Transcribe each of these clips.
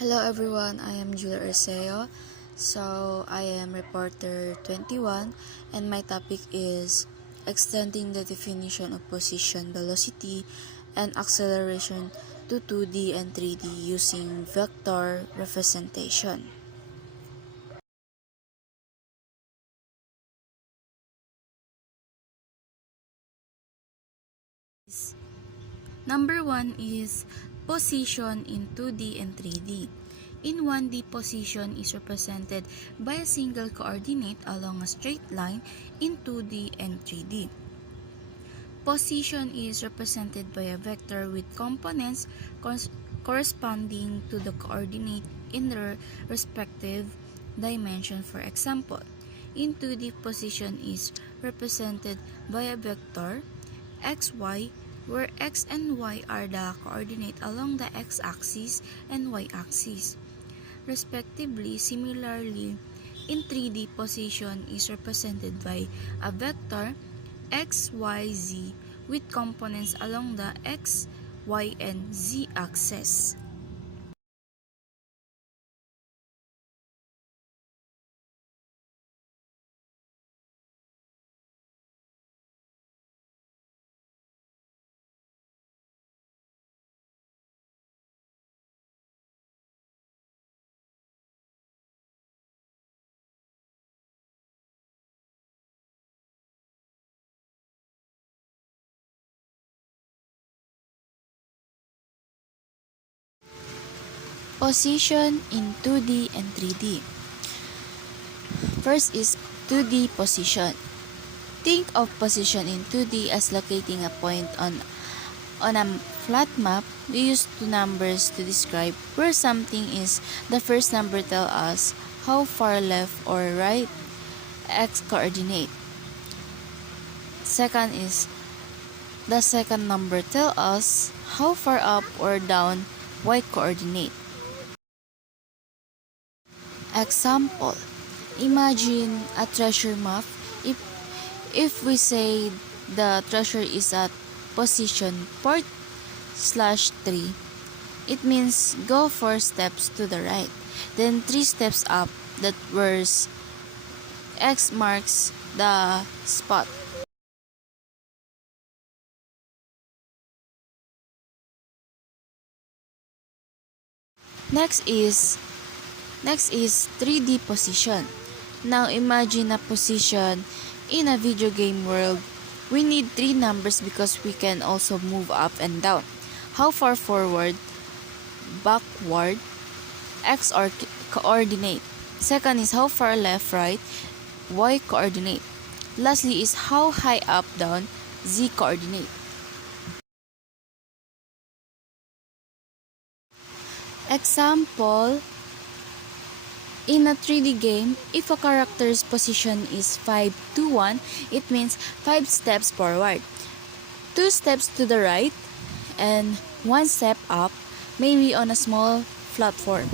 Hello everyone, I am Julia Arceo. So, I am reporter 21 and my topic is extending the definition of position, velocity, and acceleration to 2D and 3D using vector representation. Number 1 is position in 2D and 3D. In 1D, position is represented by a single coordinate along a straight line in 2D and 3D. Position is represented by a vector with components corresponding to the coordinate in their respective dimension. For example, in 2D, position is represented by a vector xy, where x and y are the coordinate along the x-axis and y-axis, respectively. Similarly, in 3D, position is represented by a vector x, y, z with components along the x, y, and z axes. Position in 2D and 3D. First is 2D position. Think of position in 2D as locating a point on a flat map. We use two numbers to describe where something is. The first number tells us how far left or right x coordinate. Second is the second number tells us how far up or down y coordinate. Example, imagine a treasure map. If we say the treasure is at position 4/3, it means go 4 steps to the right, then 3 steps up, that where X marks the spot. Next is 3D position. Now imagine a position in a video game world. We need 3 numbers because we can also move up and down. How far forward, backward, x or coordinate. Second is how far left, right, y coordinate. Lastly is how high up, down, z coordinate. Example, in a 3D game, if a character's position is 5 to 1, it means 5 steps forward, 2 steps to the right, and 1 step up, maybe on a small platform.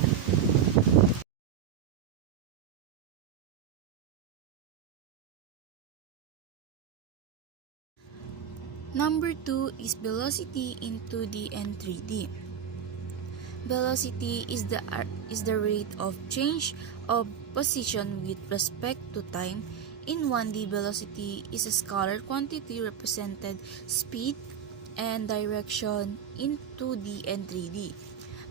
Number 2 is velocity in 2D and 3D. Velocity is the rate of change of position with respect to time. In 1D, velocity is a scalar quantity represented speed and direction. In 2D and 3D,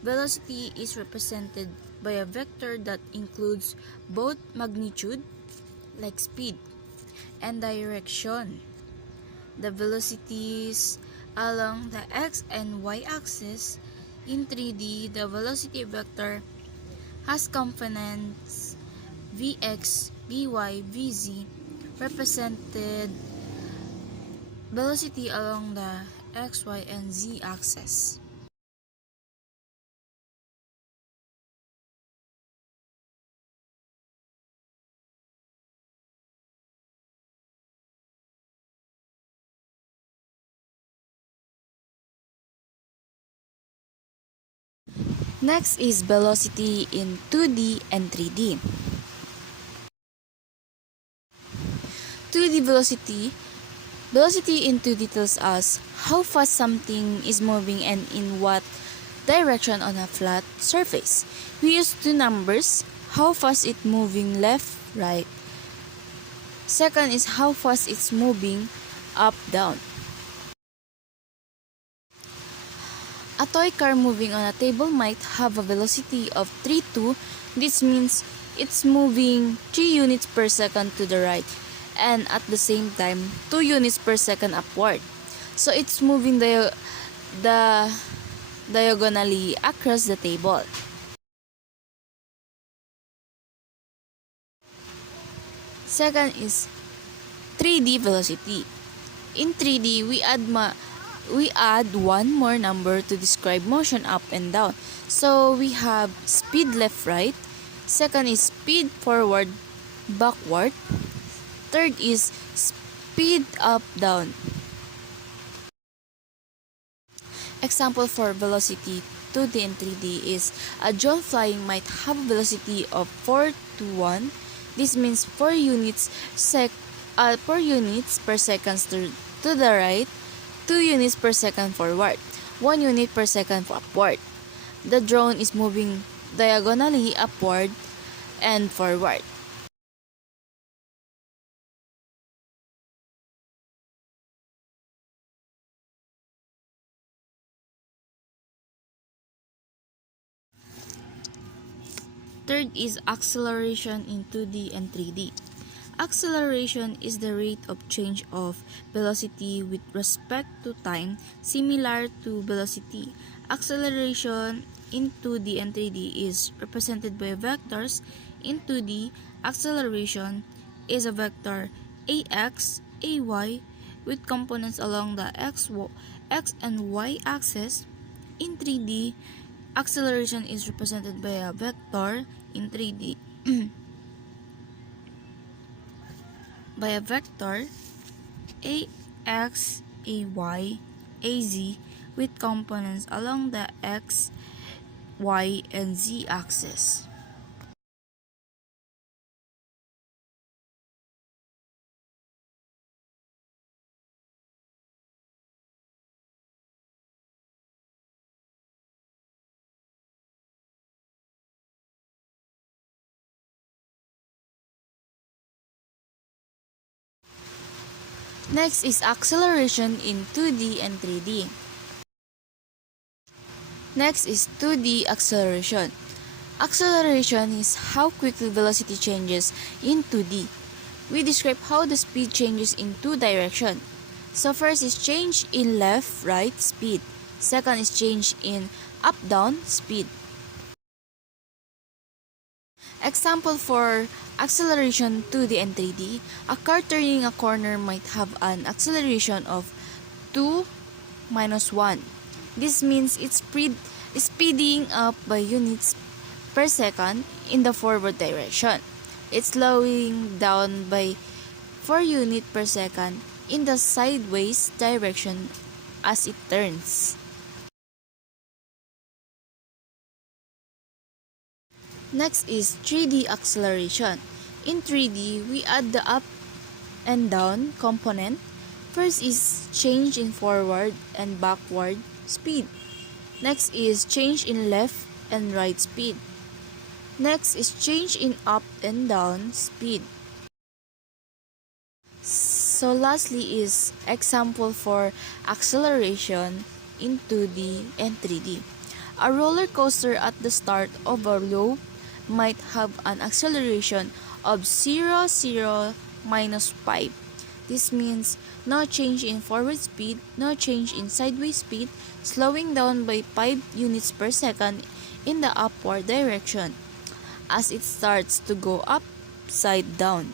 velocity is represented by a vector that includes both magnitude, like speed, and direction. The velocities along the x and y axis. In 3D, the velocity vector has components vx, vy, vz, represented velocity along the x, y, and z axes. Next is velocity in 2D and 3D. 2D velocity in 2D tells us how fast something is moving and in what direction on a flat surface. We use two numbers, how fast it's moving left, right. Second is how fast it's moving up, down. A toy car moving on a table might have a velocity of 3-2. This means it's moving 3 units per second to the right and at the same time 2 units per second upward. So it's moving the diagonally across the table. Second is 3D velocity. In 3D, we add one more number to describe motion up and down. So we have speed left, right. Second is speed forward, backward. Third is speed up, down. Example for velocity 2D and 3D is a drone flying might have a velocity of 4 to 1. This means 4 units per second to the right, 2 units per second forward, 1 unit per second upward. The drone is moving diagonally upward and forward. Third is acceleration in 2D and 3D. Acceleration is the rate of change of velocity with respect to time, similar to velocity. Acceleration in 2D and 3D is represented by vectors. In 2D, acceleration is a vector ax, ay with components along the x and y axis. In 3D, acceleration is represented by a vector in 3D by a vector ax, ay, az with components along the x, y, and z axis. Next is acceleration in 2D and 3D. Next is 2D acceleration. Acceleration is how quickly velocity changes in 2D. We describe how the speed changes in two directions. So first is change in left-right speed. Second is change in up-down speed. Example for acceleration 2D and 3D, a car turning a corner might have an acceleration of 2 minus 1. This means it's speeding up by units per second in the forward direction. It's slowing down by 4 units per second in the sideways direction as it turns. Next is 3D acceleration. In 3D, we add the up and down component. First is change in forward and backward speed. Next is change in left and right speed. Next is change in up and down speed. So lastly is example for acceleration in 2D and 3D. A roller coaster at the start of a loop might have an acceleration of 0, 0, minus 5. This means no change in forward speed, no change in sideways speed, slowing down by 5 units per second in the upward direction as it starts to go upside down.